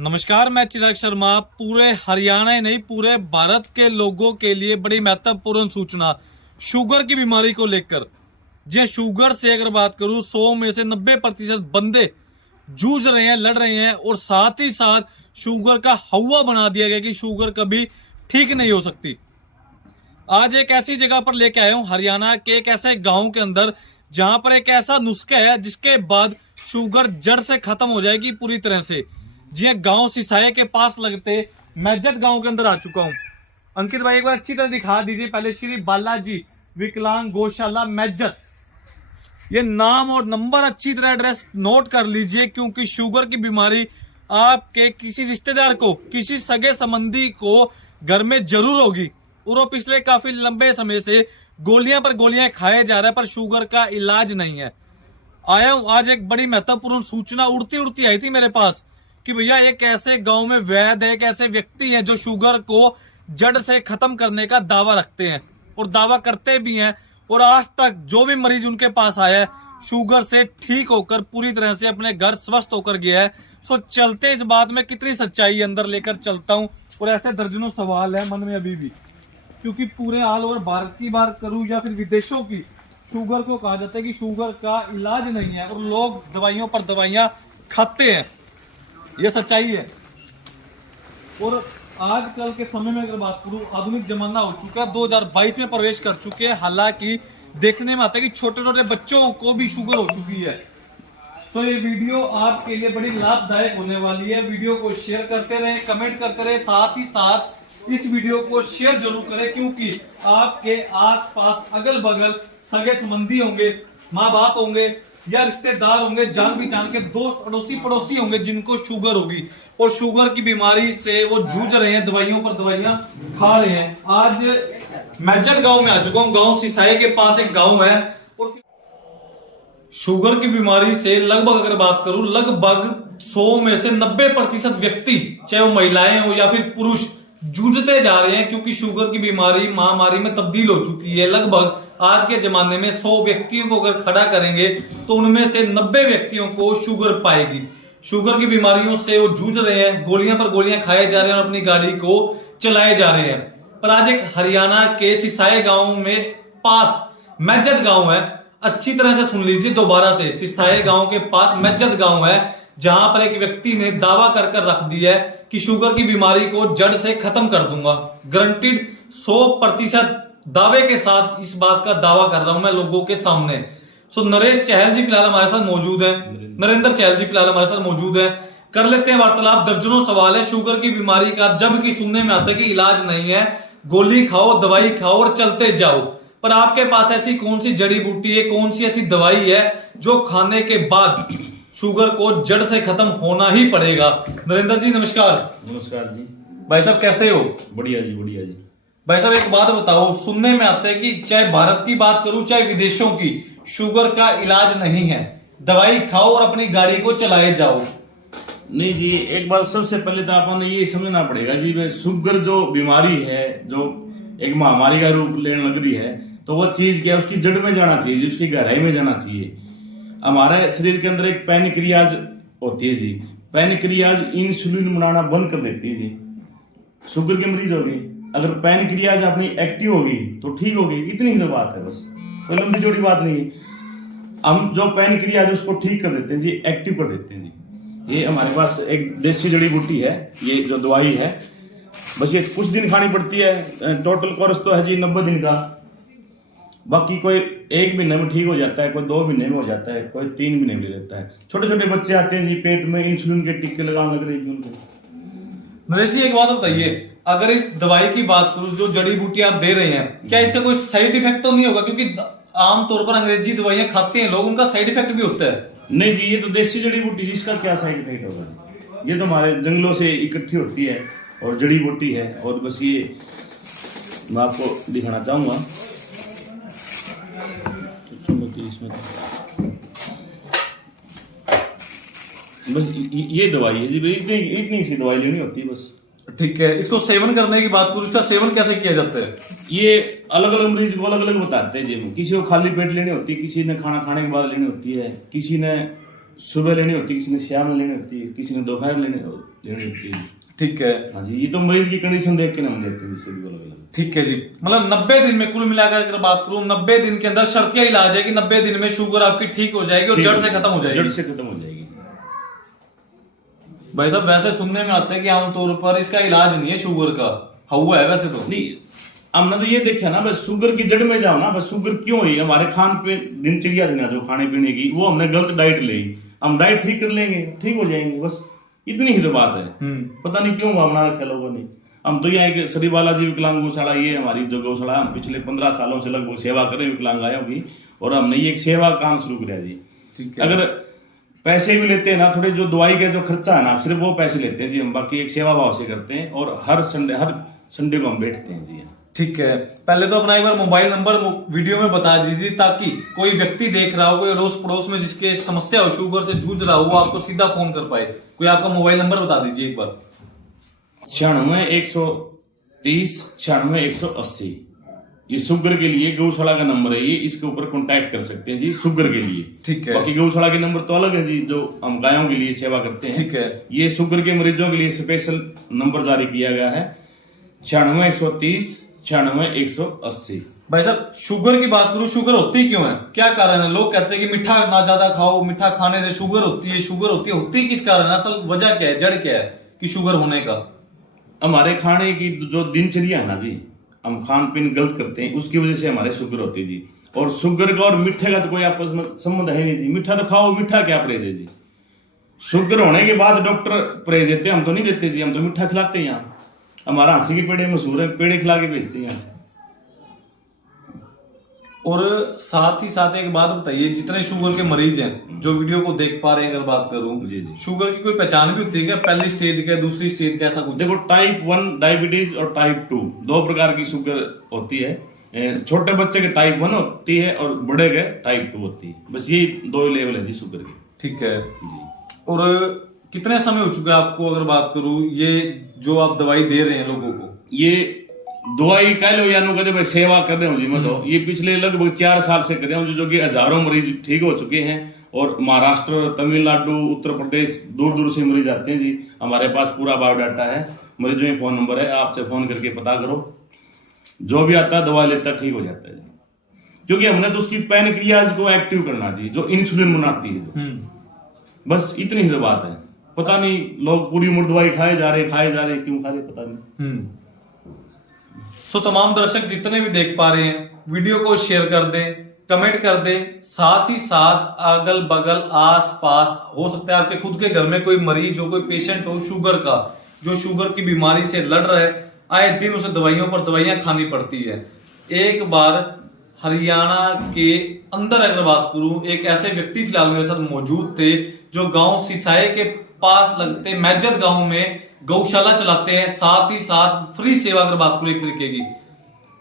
नमस्कार, मैं चिराग शर्मा। पूरे हरियाणा ही नहीं, पूरे भारत के लोगों के लिए बड़ी महत्वपूर्ण सूचना शुगर की बीमारी को लेकर। जी, शुगर से अगर बात करूं, 100 में से 90% बंदे जूझ रहे हैं, लड़ रहे हैं, और साथ ही साथ शुगर का हवा बना दिया गया कि शुगर कभी ठीक नहीं हो सकती। आज एक ऐसी जगह पर लेके आया हूं, हरियाणा के एक ऐसे गांव के अंदर, जहां पर एक ऐसा नुस्खा है जिसके बाद शुगर जड़ से खत्म हो जाएगी पूरी तरह से। जी, गांव सिसाए के पास लगते मैजत गांव के अंदर आ चुका हूं। अंकित भाई, एक बार अच्छी तरह दिखा दीजिए पहले। श्री बालाजी विकलांग गौशाला मैजत, ये नाम और नंबर अच्छी तरह एड्रेस नोट कर लीजिए, क्योंकि शुगर की बीमारी आपके किसी रिश्तेदार को, किसी सगे संबंधी को घर में जरूर होगी, और वो पिछले काफी लंबे समय से गोलियां पर गोलियां खाए जा रहे हैं, पर शुगर का इलाज नहीं है। आया हूं आज, एक बड़ी महत्वपूर्ण सूचना उड़ती उड़ती आई थी मेरे पास कि भैया एक ऐसे गांव में वैद्य है, एक ऐसे व्यक्ति हैं जो शुगर को जड़ से खत्म करने का दावा रखते हैं और दावा करते भी हैं, और आज तक जो भी मरीज उनके पास आया है शुगर से ठीक होकर पूरी तरह से अपने घर स्वस्थ होकर गया है। सो चलते इस बात में कितनी सच्चाई अंदर लेकर चलता हूं, और ऐसे दर्जनों सवाल है मन में अभी भी, क्योंकि पूरे ऑल ओवर भारत की बात करूं या फिर विदेशों की, शुगर को कहा जाता है कि शुगर का इलाज नहीं है, और लोग दवाइयों पर दवाइयां खाते हैं। ये सच्चाई है। और आजकल के समय में अगर बात करूं, आधुनिक जमाना हो चुका है, 2022 में प्रवेश कर चुके हैं। हालांकि देखने में आता है कि छोटे छोटे बच्चों को भी शुगर हो चुकी है। तो ये वीडियो आपके लिए बड़ी लाभदायक होने वाली है। वीडियो को शेयर करते रहे, कमेंट करते रहे, साथ ही साथ इस वीडियो को शेयर जरूर करें, क्योंकि आपके आसपास अगल बगल सगे संबंधी होंगे, माँ बाप होंगे या रिश्तेदार होंगे, जान पहचान के दोस्त अड़ोसी पड़ोसी होंगे जिनको शुगर होगी, और शुगर की बीमारी से वो जूझ रहे हैं, दवाइयों पर दवाइयां खा रहे हैं। आज मैजत गांव में आ चुका हूं। गांव सिसाई के पास एक गांव है, और शुगर की बीमारी से लगभग अगर बात करूं, लगभग 100 में से 90% व्यक्ति, चाहे वो महिलाएं हो या फिर पुरुष, जूझते जा रहे हैं, क्योंकि शुगर की बीमारी महामारी में तब्दील हो चुकी है। लगभग आज के जमाने में 100 व्यक्तियों को अगर खड़ा करेंगे तो उनमें से 90 व्यक्तियों को शुगर पाएगी। शुगर की बीमारियों से वो जूझ रहे हैं, गोलियां पर गोलियां खाए जा रहे हैं और अपनी गाड़ी को चलाए जा रहे हैं। पर आज एक हरियाणा के सिसाए गांव में पास मैजत गांव है, अच्छी तरह से सुन लीजिए दोबारा से। सिसाए गांव के पास मैजत गांव है, जहां पर एक व्यक्ति ने दावा कर रख दिया है कि शुगर की बीमारी को जड़ से खत्म कर दूंगा। गारंटीड 100% दावे के साथ इस बात का दावा कर रहा हूं मैं लोगों के सामने। सो नरेश चहल जी फिलहाल हमारे साथ मौजूद है, नरेंद्र चहल जी फिलहाल हमारे साथ मौजूद है। कर लेते हैं वार्तालाप। दर्जनों सवाल है शुगर की बीमारी का, जबकि सुनने में आता है कि इलाज नहीं है, गोली खाओ, दवाई खाओ और चलते जाओ। पर आपके पास ऐसी कौन सी जड़ी बूटी है, कौन सी ऐसी दवाई है जो खाने के बाद शुगर को जड़ से खत्म होना ही पड़ेगा? नरेंद्र जी नमस्कार। नमस्कार जी। भाई साहब कैसे हो? बढ़िया जी, बढ़िया जी। भाई साहब एक बात बताओ, सुनने में आता है कि चाहे भारत की बात करूं चाहे विदेशों की, शुगर का इलाज नहीं है, दवाई खाओ और अपनी गाड़ी को चलाए जाओ। नहीं जी, एक बात सबसे पहले तो आपको ये समझना पड़ेगा जी, शुगर जो बीमारी है, जो एक महामारी का रूप लेने लग रही है, तो वो चीज क्या है, उसकी जड़ में जाना चाहिए, उसकी गहराई में जाना चाहिए। हमारे शरीर के अंदर एक पैनक्रियाज होती है जी, पैनक्रियाज इंसुलिन बनाना बंद कर देती है जी। शुगर के मरीज होगी, अगर पैनक्रियाज अपनी एक्टिव होगी तो ठीक होगी, इतनी ही तो बात है, बस कोई लंबी जोड़ी बात नहीं है। हम जो पैनक्रियाज उसको ठीक कर देते हैं जी, एक्टिव कर देते हैं जी। ये हमारे पास एक देसी जड़ी बूटी है, ये जो दवाई है, बस ये कुछ दिन खानी पड़ती है। टोटल कोर्स तो है जी 90 दिन का। बाकी कोई 1 महीने में ठीक हो जाता है, कोई 2 महीने में हो जाता है, कोई 3 महीने में देता है। छोटे छोटे बच्चे आते हैं जी, पेट में इंसुलिन के टिक्के लगाने लग रही है उनको। नरेश जी एक बात बताइए, अगर इस दवाई की बात करूं, जो जड़ी बूटी आप दे रहे हैं, क्या इसका कोई साइड इफेक्ट तो नहीं होगा? क्योंकि आमतौर पर अंग्रेजी दवाइयां खाते हैं लोग, उनका साइड इफेक्ट भी होता है। नहीं जी, ये तो देसी जड़ी बूटी, इसका क्या साइड इफेक्ट होगा? ये तो हमारे जंगलों से इकट्ठी होती है और जड़ी बूटी है, और बस ये मैं आपको दिखाना चाहूंगा। इसमें बस ये दवाई है जी, इतनी सी दवाई लेनी होती है बस। ठीक है, इसको सेवन करने की बात करूं, इसका सेवन कैसे किया जाता है? ये अलग अलग मरीज को अलग अलग बताते हैं जी। किसी को खाली पेट लेनी होती है, किसी ने खाना खाने के बाद लेनी होती है, किसी ने सुबह लेनी होती है, किसी ने शाम में लेनी होती है, किसी ने दोपहर में लेनी होती है। लेनी होती है। ठीक है। हाँ जी, ये तो मरीज की कंडीशन देख के हम लेते हैं जिससे भी अलग अलग। ठीक है जी, मतलब 90 दिन में कुल मिलाकर अगर बात करूं 90 दिन के अंदर शर्तिया इलाज है कि 90 दिन में शुगर आपकी ठीक हो जाएगी और जड़ से खत्म हो जाएगी। जड़ से खत्म हो जाएगी। भाई साहब वैसे सुनने में आता है कि आमतौर पर इसका इलाज नहीं है शुगर का, हुआ है वैसे तो नहीं, हमने तो ये देखा ना, बस शुगर की जड़ में जाओ ना, बस शुगर क्यों हुई, हमारे खान पे दिनचर्या थी ना जो खाने पीने की, वो हमने गलत डाइट ली, हम डाइट ठीक कर लेंगे, ठीक हो जाएंगे, बस इतनी ही तो बात है। पता नहीं क्यों भावना रखा लोगों ने। हम तो यहाँ एक श्री बालाजी विकलांग गौशाला, ये हमारी जो गौशाला, हम पिछले 15 सालों से लगभग सेवा करें विकलांग आयों की, और हमने ये एक सेवा काम शुरू किया जी। अगर पैसे भी लेते हैं ना, थोड़े जो दवाई का जो खर्चा है ना, सिर्फ वो पैसे लेते हैं जी हम, बाकी एक सेवा भाव से करते हैं, और हर संडे को हम बैठते हैं जी। ठीक है, पहले तो अपना एक बार मोबाइल नंबर वीडियो में बता दीजिए ताकि कोई व्यक्ति देख रहा हो, कोई अड़ोस पड़ोस में जिसके समस्या हो, शुगर से जूझ रहा हो, वो आपको सीधा फोन कर पाए। कोई आपका मोबाइल नंबर बता दीजिए एक बार। 96-130 96-180, ये शुगर के लिए गौशाला का नंबर है, ये इसके ऊपर कांटेक्ट कर सकते हैं जी शुगर के लिए। ठीक है। बाकी गौशाला के नंबर तो अलग है जी, जो हम गायों के लिए सेवा करते हैं। ठीक है। ये शुगर के मरीजों के लिए स्पेशल नंबर जारी किया गया है, 96-130 96-180। भाई साहब शुगर की बात करूं, शुगर होती क्यों है, क्या कारण है? लोग कहते हैं कि मीठा ना ज्यादा खाओ, मीठा खाने से शुगर होती है, शुगर होती किस कारण है? असल वजह क्या है, जड़ क्या है कि शुगर होने का? हमारे खाने की जो दिनचर्या है ना जी, हम खान पीन गलत करते हैं, उसकी वजह से हमारे शुगर होती है जी। और शुगर का और मीठे का तो कोई आपस में संबंध है नहीं जी। मीठा तो खाओ, मीठा क्या परहेज है जी? शुगर होने के बाद डॉक्टर परहेज देते हैं, हम तो नहीं देते जी, हम तो मीठा खिलाते हैं। यहाँ हमारा हाँसी के पेड़े मशहूर है, पेड़े खिला के बेचते हैं यहाँ से। और साथ ही साथ एक बात बताइए, जितने शुगर के मरीज हैं जो वीडियो को देख पा रहे हैं, अगर बात करूं जी जी, शुगर की कोई पहचान भी होती है क्या? पहली स्टेज का, दूसरी स्टेज का, ऐसा कुछ? देखो, टाइप 1 डायबिटीज और टाइप 2 दो प्रकार की शुगर होती है। छोटे बच्चे के टाइप 1 होती है और बड़े के टाइप 2 होती है, बस ये दो लेवल है जी शुगर की। ठीक है जी। और कितने समय हो चुका है आपको, अगर बात करूं ये जो आप दवाई दे रहे हैं लोगों को? ये दवाई कह लो या नो कहते भाई सेवा कर रहे हूँ जी मैं, तो ये पिछले लगभग 4 साल से कर रहा हूँ, जो कि हजारों मरीज ठीक हो चुके हैं। और महाराष्ट्र, तमिलनाडु, उत्तर प्रदेश, दूर दूर से मरीज आते हैं जी। हमारे पास पूरा बायोडाटा है, मरीजों में फोन नंबर है, आपसे फोन करके पता करो, जो भी आता है दवा लेता ठीक हो जाता है जी। क्योंकि हमने तो उसकी पैनक्रियाज को एक्टिव करना चाहिए, जो इंसुलिन बनाती है, बस इतनी ही तो बात है। पता नहीं लोग पूरी उम्र दवाई खाए जा रहे, क्यों खा रहे पता नहीं। सो तमाम दर्शक जितने भी देख पा रहे हैं, वीडियो को शेयर कर दें, कमेंट कर दें, साथ ही साथ अगल बगल आस पास हो सकता है आपके खुद के घर में कोई मरीज हो, कोई पेशेंट हो शुगर का, जो शुगर की बीमारी से लड़ रहा है, आए दिन उसे दवाइयों पर दवाइयां खानी पड़ती है। एक बार हरियाणा के अंदर अगर बात करूं, एक ऐसे व्यक्ति फिलहाल मेरे साथ मौजूद थे जो गांव सिसाए के पास लगते मैजत गांव में गौशाला चलाते हैं, साथ ही साथ फ्री सेवा अगर बात करूं एक तरीके की।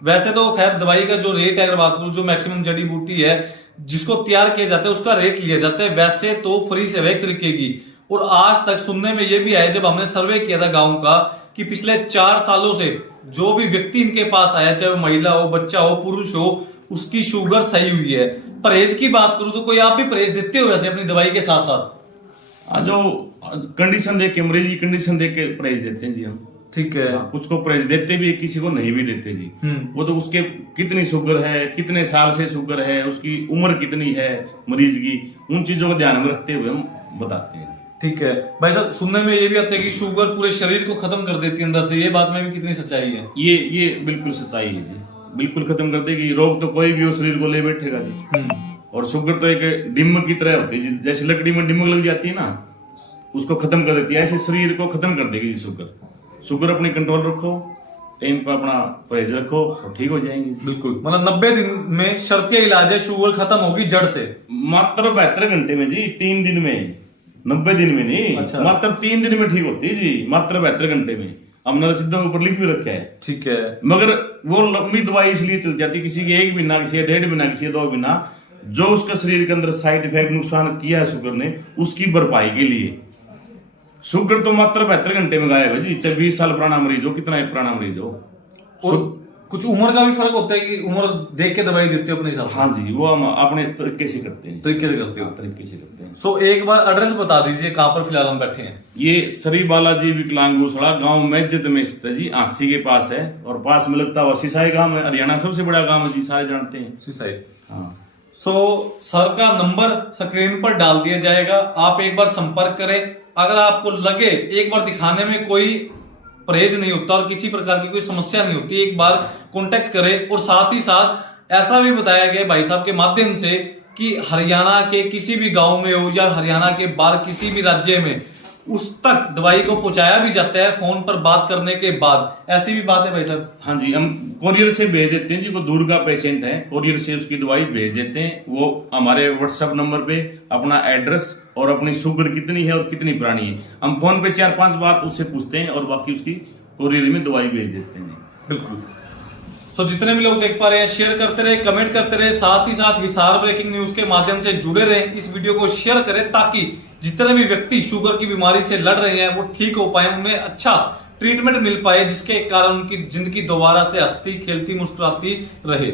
वैसे तो खैर दवाई का जो रेट है अगर बात करूं, जो मैक्सिमम जड़ी बूटी है जिसको तैयार किया जाता है उसका रेट लिया जाता है, वैसे तो फ्री सेवा एक तरीके की। और आज तक सुनने में ये भी आया, जब हमने सर्वे किया था गांव का, कि पिछले 4 सालों से जो भी व्यक्ति इनके पास आया, चाहे वो महिला हो, बच्चा हो, पुरुष हो, उसकी शुगर सही हुई है। परहेज की बात करूं तो कोई आप भी परहेज देते हो वैसे अपनी दवाई के साथ साथ? जो कंडीशन देख के, मरीज की कंडीशन देख के परहेज देते हैं जी हम। ठीक है। कुछ को परहेज देते भी, किसी को नहीं भी देते जी। वो तो उसके कितनी शुगर है, कितने साल से शुगर है, उसकी उम्र कितनी है मरीज की, उन चीजों को ध्यान में रखते हुए हम बताते हैं। ठीक है भाई साहब, सुनने में ये भी आता है कि शुगर पूरे शरीर को खत्म कर देती है अंदर से, ये बात में भी कितनी सच्चाई है? ये बिल्कुल सच्चाई है जी, बिल्कुल खत्म कर देगी। रोग तो कोई भी हो शरीर को ले बैठेगा जी। और शुगर तो एक डिम की तरह होती है, जैसे लकड़ी में डिमक लग जाती है ना, उसको खत्म कर देती है, ऐसे शरीर को खत्म कर देगी शुगर। शुगर अपनी कंट्रोल रखो, टाइम पर अपना परहेज रखो और ठीक हो जाएंगे। बिल्कुल, मतलब 90 दिन में शर्तिया इलाज है, शुगर खत्म होगी जड़ से। मात्र 72 घंटे में जी, 3 दिन में, 90 दिन में नहीं। अच्छा। मात्र 3 दिन में ठीक होती है जी, मात्र 72 घंटे में। हमने रसीदों के ऊपर लिख भी रखा है। ठीक है। मगर वो लंबी दवाई इसलिए चल जाती, किसी की 1 महीना, किसी 1.5 महीना, किसी 2 महीना, जो उसका शरीर के अंदर साइड इफेक्ट नुकसान किया है शुगर ने, उसकी भरपाई के लिए। शुगर तो मात्र 72 घंटे में गायब है जी, चाहे 20 साल पुराना मरीज हो, कितना पुराना मरीज हो। कुछ उम्र का भी फर्क होता है कि उम्र देख के दवाई देते हो अपने हिसाब से? हाँ जी, वो हम अपने तरीके से करते हैं। तरीके से करते हो? तरीके से करते हैं। सो एक बार एड्रेस बता दीजिए कहाँ पर फिलहाल हम बैठे हैं। ये श्री बालाजी विकलांग गौशाला गांव मैजत में स्थित है जी, आसी के पास है, और पास में लगता हुआ सिसाई गांव है, हरियाणा सबसे बड़ा गांव है जी, सारे जानते हैं। सिसाई। हाँ। सो सर का नंबर स्क्रीन पर डाल दिया जाएगा, आप एक बार संपर्क करें। अगर आपको लगे एक बार दिखाने में कोई परहेज नहीं होता और किसी प्रकार की कोई समस्या नहीं होती, एक बार कांटेक्ट करें। और साथ ही साथ ऐसा भी बताया गया भाई साहब के माध्यम से कि हरियाणा के किसी भी गांव में हो या हरियाणा के बाहर किसी भी राज्य में उस तक दवाई को पहुंचाया भी जाता है फोन पर बात करने के बाद। ऐसी भी बात है भाई साहब? हाँ जी, हम कोरियर से भेज देते हैं जी, वो दूर का पेशेंट है, कोरियर से उसकी दवाई भेज देते हैं। वो हमारे व्हाट्सएप नंबर पे अपना एड्रेस और अपनी शुगर कितनी है और कितनी पुरानी है, हम फोन पे 4-5 बात उससे पूछते हैं और बाकी उसकी कोरियर में दवाई भेज देते हैं। बिल्कुल। सो जितने भी लोग देख पा रहे हैं शेयर करते रहे, कमेंट करते रहे, साथ ही साथ हिसार ब्रेकिंग न्यूज के माध्यम से जुड़े रहे। इस वीडियो को शेयर करें ताकि जितने भी व्यक्ति शुगर की बीमारी से लड़ रहे हैं वो ठीक हो पाए, उन्हें अच्छा ट्रीटमेंट मिल पाए, जिसके कारण उनकी जिंदगी दोबारा से हंसती खेलती मुस्कुराती रहे।